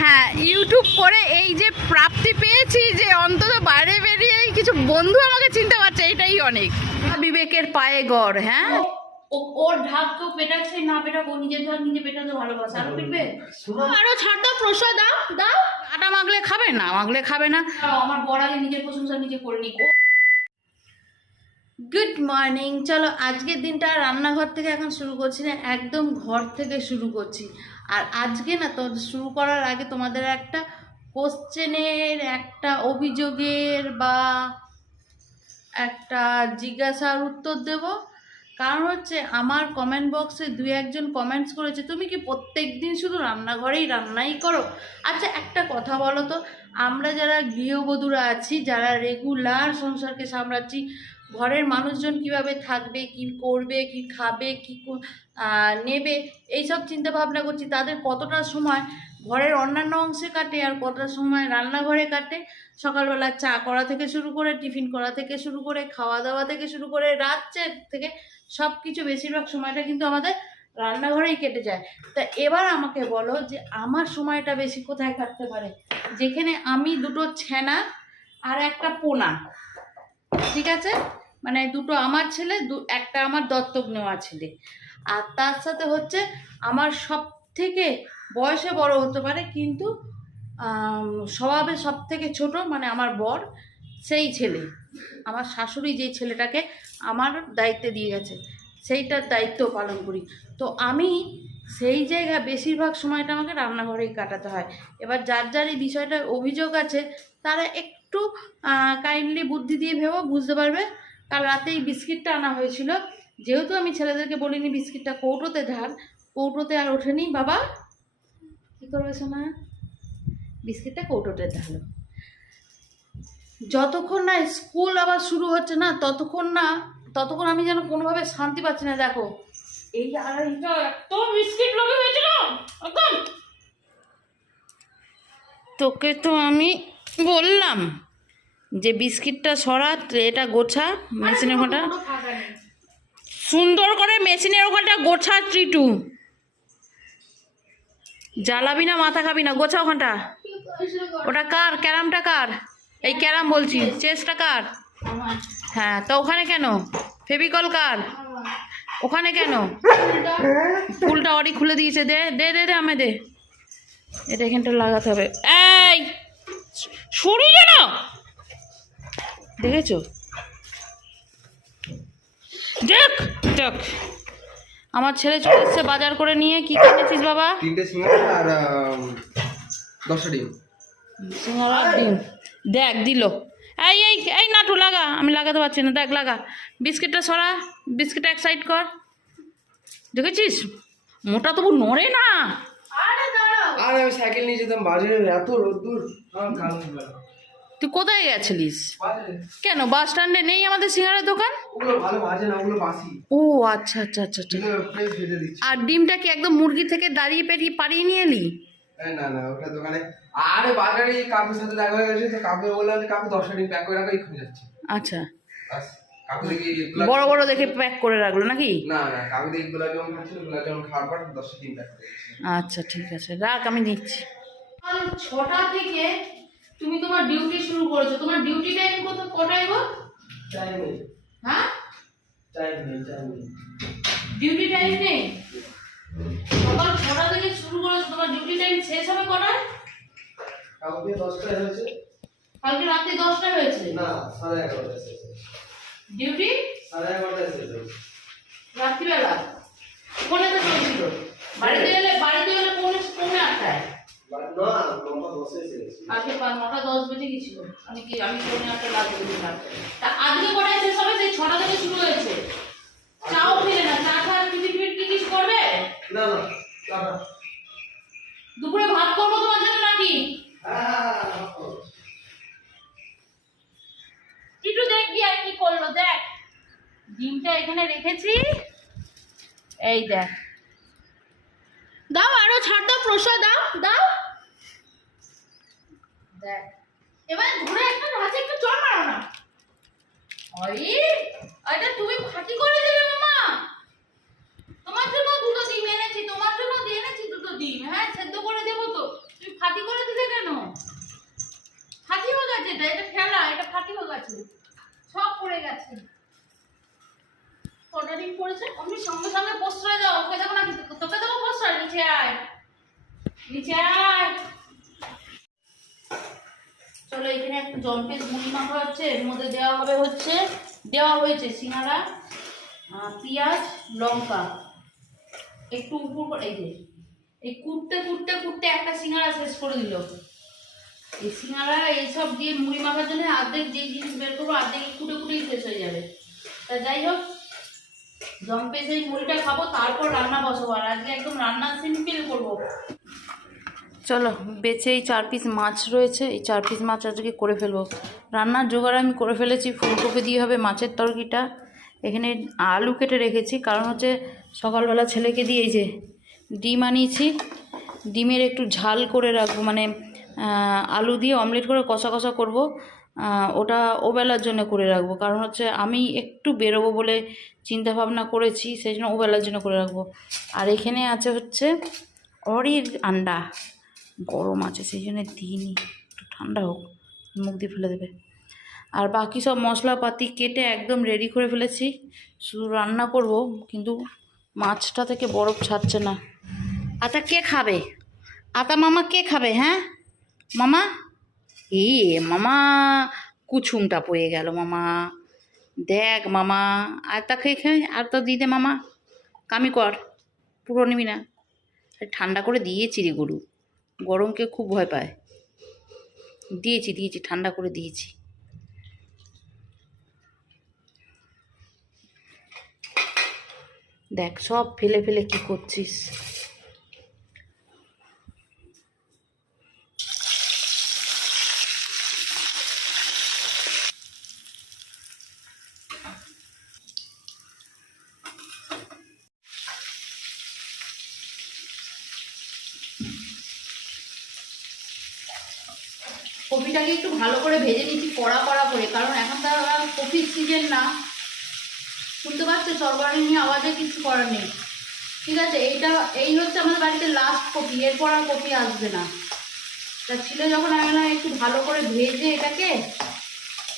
হ্যাঁ, ইউটিউব করে এই যে প্রাপ্তি পেয়েছি যে অন্তত বাইরে বেরিয়ে কিছু বন্ধু আমাকে চিনতে পারছে, এটাই অনেক। বিবেকের পায়ে গড়। হ্যাঁ, ওর ঢাক তো পেটাচ্ছে না পেটাক, ও নিজের ঢাক নিজে পেটাতে ভালোবাসে। আরো পিটবে, আরো ছাড় দাও, প্রশ্রয় দাও দাও। আটা মাগলে খাবে না, মাগলে খাবে না। আমার বড় আগে নিজের প্রশংসা নিজে করে নি। Good morning. চলো আজকের দিনটা রান্নাঘর থেকে এখন শুরু করছি না, একদম ঘর থেকে শুরু করছি। আর আজকে না তো শুরু করার আগে তোমাদের একটা কোশ্চেনের, একটা অভিযোগের বা একটা জিজ্ঞাসার উত্তর দেব। কারণ হচ্ছে আমার কমেন্ট বক্সে দুই একজন কমেন্টস করেছে, তুমি কি প্রত্যেক দিন শুধু রান্নাঘরেই রান্নাই করো? আচ্ছা একটা কথা বলো তো, আমরা যারা গৃহবধূরা আছি, যারা রেগুলার সংসারকে সামলাচ্ছি, ঘরের মানুষজন কিভাবে থাকবে, কি করবে, কি খাবে, কি নেবে, এইসব চিন্তা ভাবনা করছি, তাদের কতটা সময় ঘরের অন্যান্য অংশে কাটে আর কতটা সময় রান্নাঘরে কাটে। সকালবেলা চা করা থেকে শুরু করে, টিফিন করা থেকে শুরু করে, খাওয়া দাওয়া থেকে শুরু করে, রাত্রের থেকে সব কিছু বেশিরভাগ সময়টা কিন্তু আমাদের রান্নাঘরেই কেটে যায়। তা এবার আমাকে বলো যে আমার সময়টা বেশি কোথায় কাটতে পারে? যেখানে আমি দুটো ছানা আর একটা পোনা, ঠিক আছে, মানে দুটো আমার ছেলে, একটা আমার দত্তক নেওয়া ছেলে, আর তার সাথে হচ্ছে আমার সব থেকে বয়সে বড় হতে পারে কিন্তু স্বভাবে সব থেকে ছোট, মানে আমার বর, সেই ছেলে, আমার শাশুড়ি যেই ছেলেটাকে আমার দায়িত্বে দিয়ে গেছে, সেইটার দায়িত্ব পালন করি। তো আমি সেই জায়গায় বেশিরভাগ সময়টা আমাকে রান্নাঘরেই কাটাতে হয়। এবার যার যার এই বিষয়টার অভিযোগ আছে তারা একটু কাইন্ডলি বুদ্ধি দিয়ে ভেবো, বুঝতে পারবে। কাল রাতেই বিস্কিটটা আনা হয়েছিল, যেহেতু আমি ছেলেদেরকে বলিনি বিস্কিটটা কৌটোতে ঢাল, কৌটোতে আর ওঠেনি। বাবা কী করবে সোনা? বিস্কিটটা কৌটোতে ঢালো। যতক্ষণ না স্কুল আবার শুরু হচ্ছে না ততক্ষণ আমি যেন কোনোভাবে শান্তি পাচ্ছি না। দেখো এই আড়াইটা এত বিস্কিট লোভী হয়েছিল একদম। তোকে তো আমি বললাম যে বিস্কিটটা সরা, এটা গোছা মেশিনের ওখানটা সুন্দর করে, মেশিনের ওখানটা গোছা। ট্রিটু জ্বালাবি না, মাথা খাবি না, গোছা ওখানটা। ওটা কার? ক্যারামটা কার? এই ক্যারাম বলছি, চেসটা কার? হ্যাঁ, তো ওখানে কেন? ফেভিকল কার? ওখানে কেন? ফুলটা অরি খুলে দিয়েছে। দে দে দে দে আমি দে, এটা এখানটা লাগাতে হবে। এই সরি যেন, দেখেছো? দেখ দেখ আমার ছেলে চলে এসছে বাজার করে নিয়ে। কি কিনেছিস বাবা? 3টে সিঙ্গারা আর 10টা ডিম। সিঙ্গারা ডিম দেখ দিল। এই এই এই নাটু লাগা, আমি লাগাতে পারছি না, দেখ লাগা। বিস্কিটটা সরা, বিস্কিটটা এক সাইড কর। দেখেছিস মোটা তবু নড়ে না। আর আমি সাইকেল নিয়ে যেতাম বাজারে, এত রোদ্দুর আমার কাল হলো। তুই কোথায় গেছিলিস? বাজারে কেন বাস স্ট্যান্ডে নেই আমাদের সিঙ্গারার দোকান? ওগুলো ভালো বাজে না, ওগুলো বাসি। ও আচ্ছা আচ্ছা আচ্ছা আচ্ছা। ফ্রেশ ভেজে দিচ্ছি। আর ডিমটা কি একদম মুরগি থেকে দাঁড়িয়ে পাড়িয়ে নিয়ে এলি? না না, ওটা দোকানে। আরে বাজারে এই কাকুর সাথে দেখা হয়ে গেছে, তো কাকু বললাম যে কাকু 10টা ডিম প্যাক করে রাখো, এক্ষুনি যাচ্ছে। আচ্ছা, বাস। কাকু দেখি বড় বড় দেখে প্যাক করে রাখলো নাকি? না না, কাকু দেখি গোলাপ জামুন খাচ্ছিল, গোলাপ জামুন খাওয়ার পর 10টা ডিম প্যাক করে দিচ্ছি। আচ্ছা ঠিক আছে, রাখ আমি নিচ্ছি। 6টা থেকে তুমি তোমার ডিউটি শুরু করেছো। তোমার ডিউটি টাইম কটায় গো? টাইম নেই, হ্যাঁ টাইম নেই। ডিউটি টাইম নেই? সকাল 6টা থেকে শুরু করেছো, তোমার ডিউটি টাইম শেষ হবে কটায়? কালকে 10টায় হয়েছে। কালকে রাতে 10টায় হয়েছে? না, 11:30টায় শেষ হয়েছে। ডিউটি 11:30টায় শেষ হয়েছে। রাত্রিবেলা কোনে তো চলছিল? বাড়িতে গেলে পৌনে 8টায়। না, 9:10 এসে গেছি। আজকে 9:10 বেজে গেছিল। আমি পৌনে 8টা লাগবে দিলাম। তা আজকে কটায় শেষ হবে? সেই 6টা থেকে শুরু হয়েছে। চাও খেলে না, চা খা, টিফিন কি কিছু করবে? না না, টাটা। দুপুরে ভাত করবো তোমার জন্য নাকি? হ্যাঁ, একটু দেখবি আর কি করলো। দেখ ডিমটা এখানে রেখেছি, এই দেখ। দাও আরো ছাড় দাও, প্রসাদ দাও দাও। দেখ এবার ঘুরে একটা হাতে একটু চড় মারো না। আরে এটা তুমি ফাঁকি করে দিলে মামা। তোমার জন্য দুটো ডিম এনেছি, তোমার জন্য দিয়ে এনেছি দুটো ডিম। হ্যাঁ সেদ্ধ করে দেবো তো। ফাটি করে দিলে কেন? ফাটি হয়ে গেছে, এটা ফেলা, এটা ফাটি হয়ে গেছে, সব পড়ে গেছে। কটা দিন পড়েছে? আমি সঙ্গে সঙ্গে প্রশ্রয় দাও, ওকে দেবো না, তোকে দেবো প্রশ্রয়। নিচে আয়, নিচে আয়। চলো, এখানে একটু জম্পেস মুড়ি মাখা হচ্ছে, এর মধ্যে দেওয়া হয়েছে সিঙ্গারা, পেঁয়াজ, লঙ্কা, একটু উপর করে, এই কুটতে কুটতে কুটতে একটা সিঙ্গারা শেষ করে দিল। এই সিঙ্গারা এইসব দিয়ে মুড়ি মাখার জন্য অর্ধেক যে জিনিস বের করবো অর্ধেক কুটে কুটেই শেষ হয়ে যাবে। তা যাই হোক, জম্পেস এই মুড়িটা খাবো, তারপর রান্না বসাবো। আর আজকে একদম রান্না সিম্পল করবো। চলো, বেঁচে এই 4 পিস মাছ রয়েছে, এই 4 পিস মাছ আজকে করে ফেলবো। রান্নার জোগাড় আমি করে ফেলেছি, ফুলকপি দিয়ে হবে মাছের তরকারিটা। এখানে আলু কেটে রেখেছি, কারণ হচ্ছে সকালবেলা ছেলেকে দিয়ে এই যে ডিম আনিয়েছি, ডিমের একটু ঝাল করে রাখবো, মানে আলু দিয়ে অমলেট করে কষা কষা করবো। ওটা ওবেলার জন্য করে রাখবো, কারণ হচ্ছে আমি একটু বেরোবো বলে চিন্তা ভাবনা করেছি, সেই জন্য ওবেলার জন্য করে রাখবো। আর এখানে আছে হচ্ছে অরির আন্ডা, গরম আছে সেই জন্য দিইনি, একটু ঠান্ডা হোক, মুখ দিয়ে ফেলে দেবে। আর বাকি সব মশলাপাতি কেটে একদম রেডি করে ফেলেছি, শুধু রান্না করব। কিন্তু মাছটা থেকে বরফ ছাড়ছে না। আতা কে খাবে? আতা মামা কে খাবে? হ্যাঁ মামা, মামা কুছুমটা পড়ে গেল মামা, দেখ মামা, আতা খেয়ে আর তো দিতে মামা, কামি কর, পুরো নিবি না। ঠান্ডা করে দিয়েছি রে গরু, গরমকে খুব ভয় পায়। দিয়েছি ঠান্ডা করে দিয়েছি। দেখ সব ফেলে ফেলে কি করছিস। কপিটাকে একটু ভালো করে ভেজে নিচ্ছি কড়া কড়া করে, কারণ এখন তো কপির সিজন না। শুনতে পাচ্ছ সরবরাহি আওয়াজে, কিছু করার নেই। ঠিক আছে, এই হচ্ছে আমাদের বাড়িতে লাস্ট কপি, এরপর আর কপি আসবে না। তা ছিল যখন আমি না একটু ভালো করে ভেজে এটাকে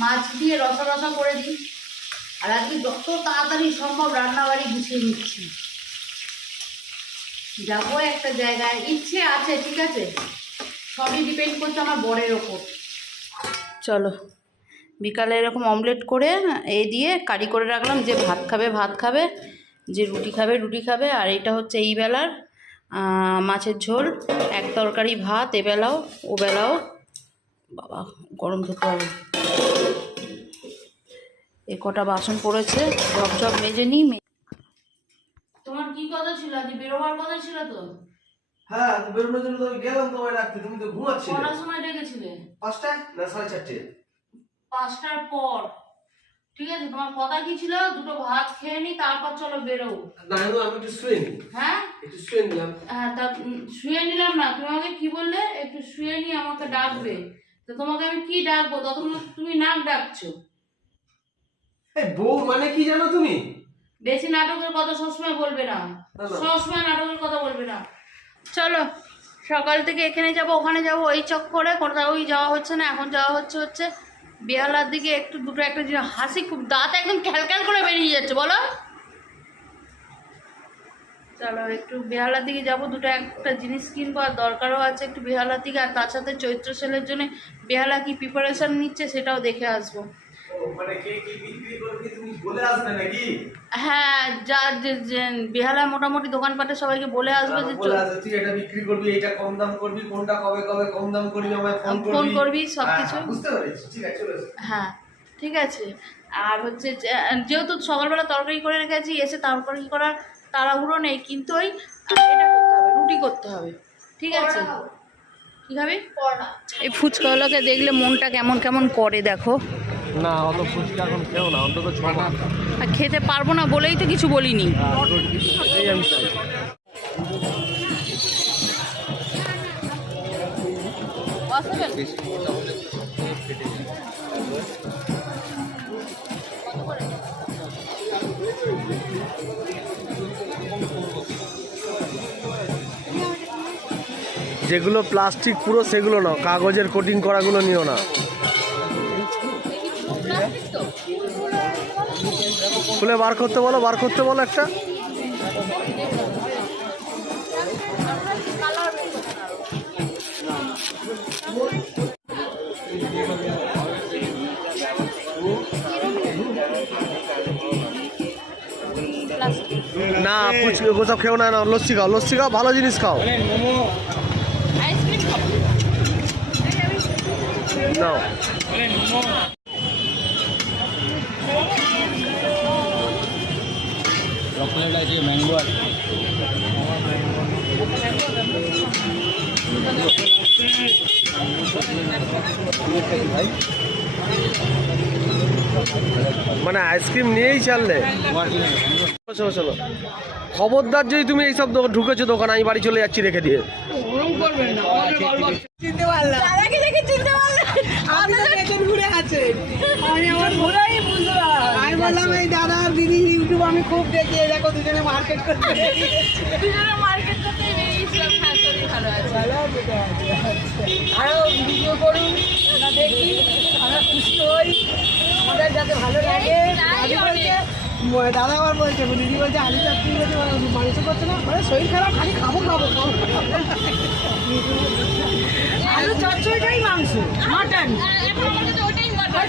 মাছ দিয়ে রসা রসা করে দিই। আর আজকে যত তাড়াতাড়ি সম্ভব রান্নাবাড়ি গুছিয়ে নিচ্ছি, যাবো একটা জায়গায়, ইচ্ছে আছে। ঠিক আছে, সবই ডিপেন্ড করছে আমার বরের ওপর। চলো, বিকালে এরকম অমলেট করে এই দিয়ে কারি করে রাখলাম, যে ভাত খাবে ভাত খাবে, যে রুটি খাবে রুটি খাবে। আর এটা হচ্ছে এই বেলার মাছের ঝোল, এক তরকারি ভাত, এবেলাও ওবেলাও। বাবা গরম ধরতে হবে। এ কটা বাসন পড়েছে, ঝপঝপ মেজে নিই। তোমার কি কথা ছিল? আজ বেরোবার কথা ছিল তো? হ্যাঁ, তো বেরোনোর জন্য তো আমি গেলাম তোমায় রাখতে, তুমি তো ঘুমাচ্ছিলে। কটার সময় ডেকেছিলে? 5টায় না 4:30? 5টার পর। ঠিক আছে, তোমার কথা কি ছিল? দুটো ভাত খেয়ে নি, তারপর চলো বেরো। না, আমি একটু শুয়ে নি। হ্যাঁ, একটু শুয়ে নিলাম। হ্যাঁ, তা শুয়ে নিলাম না, তুমি আমাকে কি বললে? একটু শুয়ে নি আমাকে ডাকবে। তো তোমাকে আমি কি ডাকবো? তখন তুমি নাক ডাকছো। এই বউ মানে কি জানো তুমি? বেশি নাটকের কথা সবসময় বলবে না, সবসময় নাটকের কথা বলবে না। চলো, সকাল থেকে এখানে যাব ওখানে যাব, ওই চক্করে কোথাওই যাওয়া হচ্ছে না। এখন যাওয়া হচ্ছে বেহালার দিকে। একটু দুটো একটা জিনিস, হাসি খুব, দাঁত একদম খ্যালখ্যাল করে বেরিয়ে যাচ্ছে, বলো। চলো একটু বেহালার দিকে যাবো, দুটো একটা জিনিস কিনবো, আর দরকারও আছে একটু বেহালার দিকে। আর তার সাথে চৈত্র সেলের জন্য বেহালা কি প্রিপারেশন নিচ্ছে সেটাও দেখে আসবো। মানে কে কি বিক্রি করবে তুমি বলে আসবে নাকি? হ্যাঁ, যার যে বেহালা মোটামুটি দোকানপাটে সবাইকে বলে আসবে যে বলে আসবে তুই এটা বিক্রি করবি, এটা কম দাম করবি, কোনটা কবে কবে কম দাম করবি, আমায় ফোন করবি সবকিছু। বুঝতে পেরেছি, ঠিক আছে, চলে এসো। হ্যাঁ ঠিক আছে। আর হচ্ছে যেহেতু সকালবেলা তরকারি করে রেখেছি, এসে তরকারি করার তাড়াহুড়ো নেই, কিন্তু ওই এটা করতে হবে, রুটি করতে হবে। ঠিক আছে, কী খাবি? এই ফুচকাওয়ালাকে দেখলে মনটা কেমন কেমন করে, দেখো না, অত ফুচকা এখন খেও না, অন্তত 6 মাস। আর খেতে পারবো না বলেই তো কিছু বলিনি। এই আমি চাই। যেগুলো প্লাস্টিক পুরো সেগুলো নাও, কাগজের কোটিং করাগুলো নিও না। খুলে বার করতে বলো, বার করতে বলো একটা। না ফুচকা গোসব খেও না, না লস্যি খাও, লস্যি খাও, ভালো জিনিস খাও। নাও চকলেট আছে, ম্যাঙ্গো আছে। মানে আইসক্রিম নিয়েই ছাড়লে। শোনো শোনো, খবরদার যদি তুমি এইসব ঢুকেছো দোকান, আমি বাড়ি চলে যাচ্ছি রেখে দিয়ে। চিনতে পারলাম দাদাকে দেখে চিনতে পারলাম আপনি তো পেছন ঘুরে আছেন আমি আমার ঘোরাই বুঝলাম আমি বললাম এই দাদা আর দিদি ইউটিউব আমি খুব দেখি দেখো দুজনে মার্কেট করতে দুজনে মার্কেট করতে বেরিয়েছিলাম হ্যাঁ শরীর ভালো আছে আরো ভিডিও করুন আমরা দেখি আমরা খুশি হই আমাদের যাতে ভালো লাগে দাদা আবার বলছে দিদি বলছে আলু চাকরি মাংস করছে না মানে শরীর খারাপ খালি খাবো খাবো খাবো আলু চচ্চড়িটাই মাংস মাটন ওটাই মাটন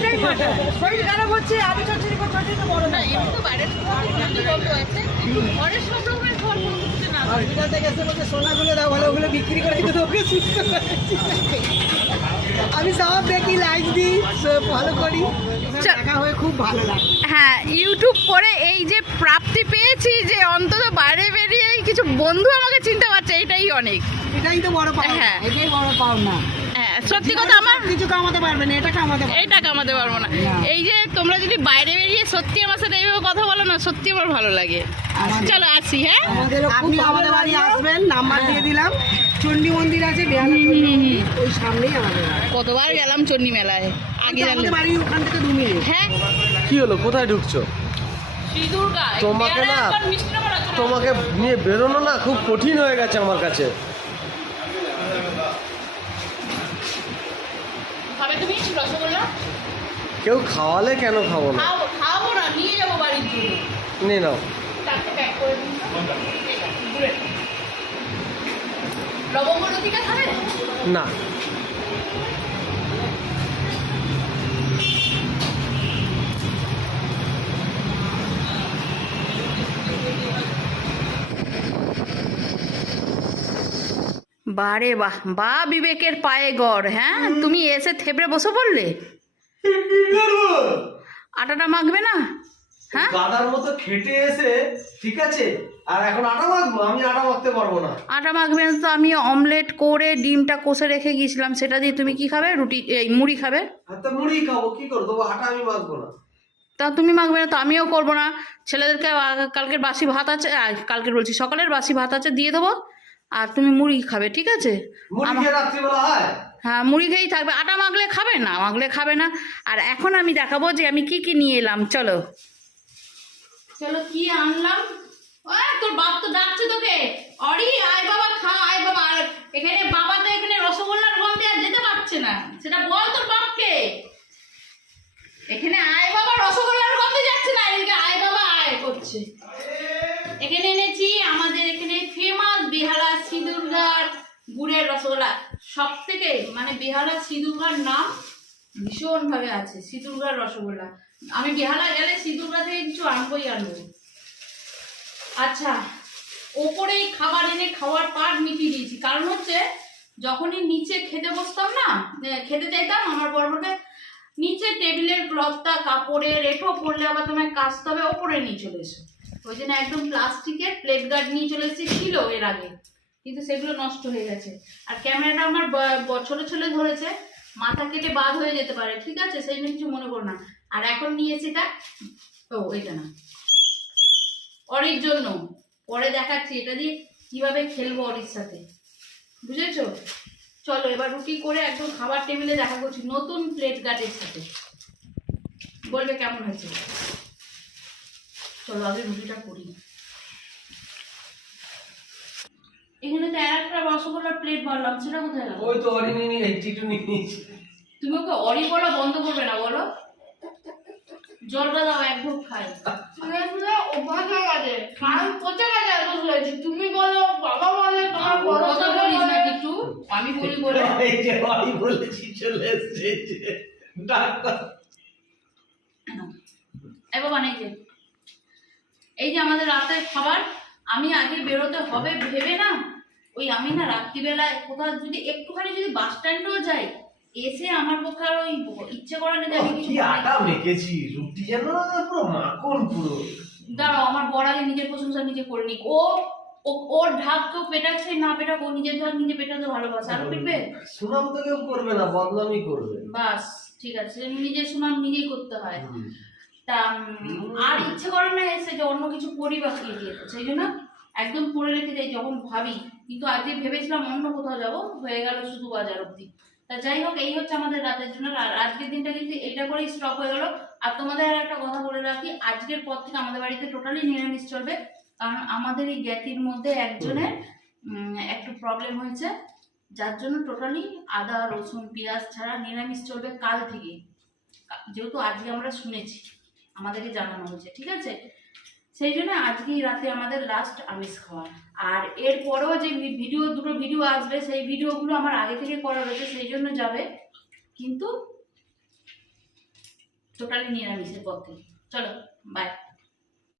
শরীর খারাপ হচ্ছে আলু চচ্চড়ি চচ্চড়ি তো বড় না এমনি তো বাইরের ঘরের সব রকমের ফল না হসপিটাল থেকে এসে বলছে সোনাগুলো দাও ভালো ওগুলো বিক্রি করে কিন্তু ওকে সুস্থ আমি সব দেখি লাইক দিই ভালো করি দেখা হয়ে খুব ভালো লাগে। হ্যাঁ, ইউটিউব করে এই যে প্রাপ্তি পেয়েছি যে অন্তত বাইরে বেরিয়ে কিছু বন্ধু আমাকে চিনতে পারছে, এটাই অনেক। এটাই তো বড় পাওনা হ্যাঁ। এটাই বড় পাওনা হ্যাঁ সত্যি কথা, আমার কিছু কামাতে পারবে না এটা কামাতে পারবে এইটা কামাতে পারবো না। এই যে তোমরা যদি বাইরে বেরিয়ে সত্যি আমার সাথে এইভাবে কথা বলো না, সত্যি আমার ভালো লাগে। চলো আসি। হ্যাঁ, আপনি আমাদের বাড়ি আসবেন, নাম্বার দিয়ে দিলাম। চণ্ডী মন্দির আছে বেহালা ওই সামনেই আমাদের বাড়ি। কতবার গেলাম চণ্ডী মেলায়, আগে জানলে। আমাদের বাড়ি ওখান থেকে 2 মিনিট। হ্যাঁ, কি হলো, কোথায় ঢুকছো? তোমাকে না, তোমাকে নিয়ে বেরোনো না খুব কঠিন হয়ে গেছে আমার কাছে। খাবে তুমি রসগোল্লা? কেউ খাওয়ালে কেন খাবো না? খাবো না, নিয়ে যাবো বাড়ির জন্য। নিয়ে নাও। লবঙ্গ লতিকা খাবে না, বারে বাহ, বা বিবেকের পায়ে গড়। হ্যাঁ, তুমি এসে থেবড়ে বসে পড়লে। আটাটা মাখবে না? হ্যাঁ, গাদার মতো খেটে এসে ঠিক আছে, আর এখন আটা মাখবো? আমি আটা মাখতে পারবো না। আটা মাখবে না তো আমি অমলেট করে ডিমটা কষে রেখে গিয়েছিলাম, সেটা দিয়ে তুমি কি খাবে? রুটি, এই মুড়ি খাবে? তো মুড়ি খাবো, কি করবো? তবু আটা আমি মাখবো না। তা তুমি মাখবে না তো আমিও করবো না। ছেলেদেরকে কালকের বাসি ভাত আছে, কালকের বলছি সকালের বাসি ভাত আছে, দিয়ে দেবো। আর তুমি মুড়ি খাবে, ঠিক আছে? মুড়ি খেয়ে রাত্রিবেলা হয়? হ্যাঁ, মুড়ি খেয়েই থাকবে। আটা মাখলে খাবে না, মাখলে খাবে না। আর এখন আমি দেখাবো যে আমি কি কি নিয়ে এলাম। চলো চলো, কি আনলাম। তোর বাপ তো ডাকছে তোকে। অরি আয় বাবা, খা, আয় বাবা। আর এখানে বাবা তো এখানে রসগোল্লার গন্ধে আর যেতে পারছে না, সেটা বল তোর বাপকে। এখানে আয় বাবা রসগোল্লার গন্ধে যাচ্ছে না, এদিকে আয় বাবা আয় করছে। এখানে এনেছি আমাদের এখানে ফেমাস বেহালা সিঁদুরগার গুড়ের রসগোল্লা। সব থেকে মানে বেহালা সিঁদুরগার নাম ভীষণ ভাবে আছে, সিঁদুরগার রসগোল্লা। আমি বেহালা গেলে সিঁদুরগা থেকে কিছু আনবোই আনবো। আচ্ছা, ওপরেই খাবার এনে খাওয়ার পাট মিটিয়ে দিয়েছি। কারণ হচ্ছে যখনই নিচে খেতে বসতাম না, খেতে চাইতাম, আমার বড় বড়কে নিচে টেবিলের ক্লথটা কাপড়ের, এঠো পড়লে আবার তোমায় কাচতে হবে, ওপরে নিয়ে চলে এসো। ওই জন্য একদম প্লাস্টিকের প্লেট গার্ড নিয়ে চলে এসেছিল এর আগে, কিন্তু সেগুলো নষ্ট হয়ে গেছে। আর ক্যামেরাটা আমার ছোট ছোট ধরেছে, মাথা কেটে বাদ হয়ে যেতে পারে, ঠিক আছে? সেই জন্য কিছু মনে করো না। আর এখন নিয়েছি এটা, এটা না, অরির জন্য। পরে দেখাচ্ছি এটা দিয়ে কিভাবে খেলবো অরির সাথে, বুঝেছো? চলো এবার রুটি করে একদম খাবার টেবিলে দেখা করছি নতুন প্লেট গার্ডের সাথে। বলবে কেমন হয়েছে। চলো আগে রুটিটা করি। এখানে তো আর একটা রসগোল্লার প্লেট বাড়লাম, সেটা কোথায় গেল? ওই তো অরিনি নিয়ে একটু নিয়ে নিয়েছি। তুমি ওকে অরি বলা বন্ধ করবে না বলো? জলটা দাও, এক ঢোক খাই। অভ্যাস হয়ে গেছে, কাল পচে গেছে এত শুয়েছি। তুমি বলো, বাবা বলে, তোমার বড় কথা ছেলে বলিস না বলে। কিছু, আমি বলি বলে। এই যে অরি বলেছি চলে এসছে এই যে ডাক্তার। এই বাবা নেই যে, এই যে আমাদের রাতের খাবার, আমি আগে বেরোতে হবে ভেবে না, ওই আমি না রাত্রিবেলায় কোথাও যদি একটুখানি যদি বাস স্ট্যান্ডেও যাই, এসে আমার পক্ষে আর ওই ইচ্ছে করে না যে আমি কিছু কি বানাই। আটা মেখেছি, রুটি যেন পুরো মাখন পুরো। দাঁড়াও, আমার বড় আগে নিজের প্রশংসা নিজে করে নি। ওর ঢাক কেউ পেটাচ্ছে না পেটাক, ও নিজের ঢাক নিজে পেটাতে ভালোবাসে, আর পিটবে? সুনাম তো কেউ করবে না, বদনামই করবে। বাস ঠিক আছে, নিজের সুনাম নিজেই করতে হয়। তা আর ইচ্ছে করে না এসে যে অন্য কিছু করি বা খেয়ে দিয়ে, সেই জন্য একদম করে রেখে যাই যখন ভাবি। কিন্তু আজকে ভেবেছিলাম অন্য কোথাও যাবো, হয়ে গেল শুধু বাজার অব্দি। তা যাই হোক, এই হচ্ছে আমাদের রাতের জন্য। আর আজকের দিনটা কিন্তু এটা করেই স্টপ হয়ে গেল। আর তোমাদের আর একটা কথা বলে রাখি, আজকের পর থেকে আমাদের বাড়িতে টোটালি নিরামিষ চলবে, কারণ আমাদের এই জ্ঞাতির মধ্যে একজনের একটু প্রবলেম হয়েছে, যার জন্য টোটালি আদা রসুন পেঁয়াজ ছাড়া নিরামিষ চলবে কাল থেকে। যেহেতু আজকে আমরা শুনেছি, আমাদেরকে জানানো হয়েছে, ঠিক আছে? সেই জন্য আজকেই রাতে আমাদের লাস্ট আমিষ খাওয়া। আর এরপরেও যে দুটো ভিডিও আসবে, সেই ভিডিওগুলো আমার আগে থেকে করা রয়েছে, সেই জন্য যাবে, কিন্তু টোটালি নিরামিষের পর থেকে। চলো বাই।